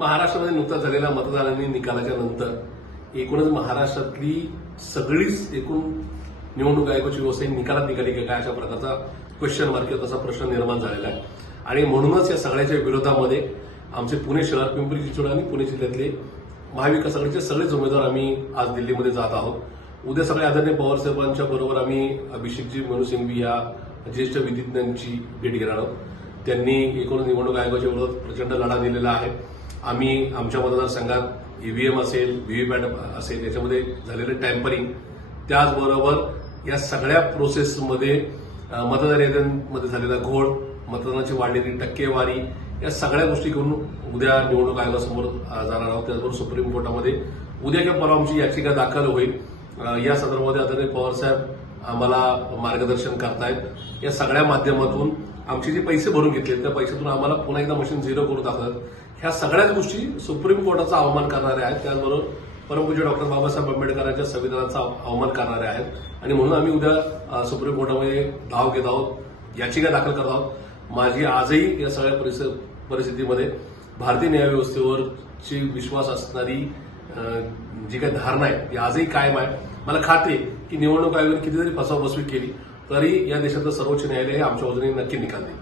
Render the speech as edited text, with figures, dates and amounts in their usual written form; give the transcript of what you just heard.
महाराष्ट्रामध्ये नुकताच झालेल्या मतदानाने निकालाच्या नंतर एकूणच महाराष्ट्रातली सगळीच एकूण निवडणूक आयोगाची व्यवस्था ही निकालात निघाली का काय अशा प्रकारचा क्वेश्चन मार्क किंवा तसा प्रश्न निर्माण झालेला आहे. आणि म्हणूनच या सगळ्याच्या विरोधामध्ये आमचे पुणे शहर, पिंपरी चिंचवड आणि पुणे जिल्ह्यातले महाविकास आघाडीचे सगळेच उमेदवार आम्ही आज दिल्लीमध्ये जात आहोत. उद्या सगळे आदरणीय पवारसाहेबांच्या बरोबर आम्ही अभिषेकजी मनु सिंघवी या ज्येष्ठ विधिज्ञांची भेट घेणार आहोत. त्यांनी एकूण निवडणूक आयोगाच्या विरोधात प्रचंड लढा दिलेला आहे. आम्ही आमच्या मतदारसंघात ईव्हीएम असेल, व्हीव्हीपॅट असेल याच्यामध्ये झालेलं टॅम्परिंग, त्याचबरोबर या सगळ्या प्रोसेसमध्ये मतदार याद्यांमध्ये झालेला घोळ, मतदानाची वाढलेली टक्केवारी, या सगळ्या गोष्टी करून उद्या निवडणूक आयोगासमोर जाणार आहोत. त्याचबरोबर सुप्रीम कोर्टामध्ये उद्या किंवा परवा आमची याचिका दाखल होईल. या संदर्भामध्ये आदरणीय पवारसाहेब आम्हाला मार्गदर्शन करतायत. या सगळ्या माध्यमातून आमचे जे पैसे भरून घेतले त्या पैशातून आम्हाला पुन्हा एकदा मशीन झिरो करून दाखवतात. ह्या सगळ्याच गोष्टी सुप्रीम कोर्टाचा अवमान करणाऱ्या आहेत. त्याचबरोबर परमपूज्य डॉक्टर बाबासाहेब आंबेडकरांच्या संविधानाचा अवमान करणाऱ्या आहेत. आणि म्हणून आम्ही उद्या सुप्रीम कोर्टामध्ये धाव घेत आहोत, याचिका दाखल करत आहोत. माझी आजही या सगळ्या परिस्थितीमध्ये भारतीय न्यायव्यवस्थेवरची विश्वास असणारी जी काही धारणा आहे ती आजही कायम आहे. मला खात्री आहे की निवडणूक आयोगाने कितीतरी फसवफसवी केली तरी या देशातलं सर्वोच्च न्यायालय हे आमच्या बाजूने नक्की निकाल देईल.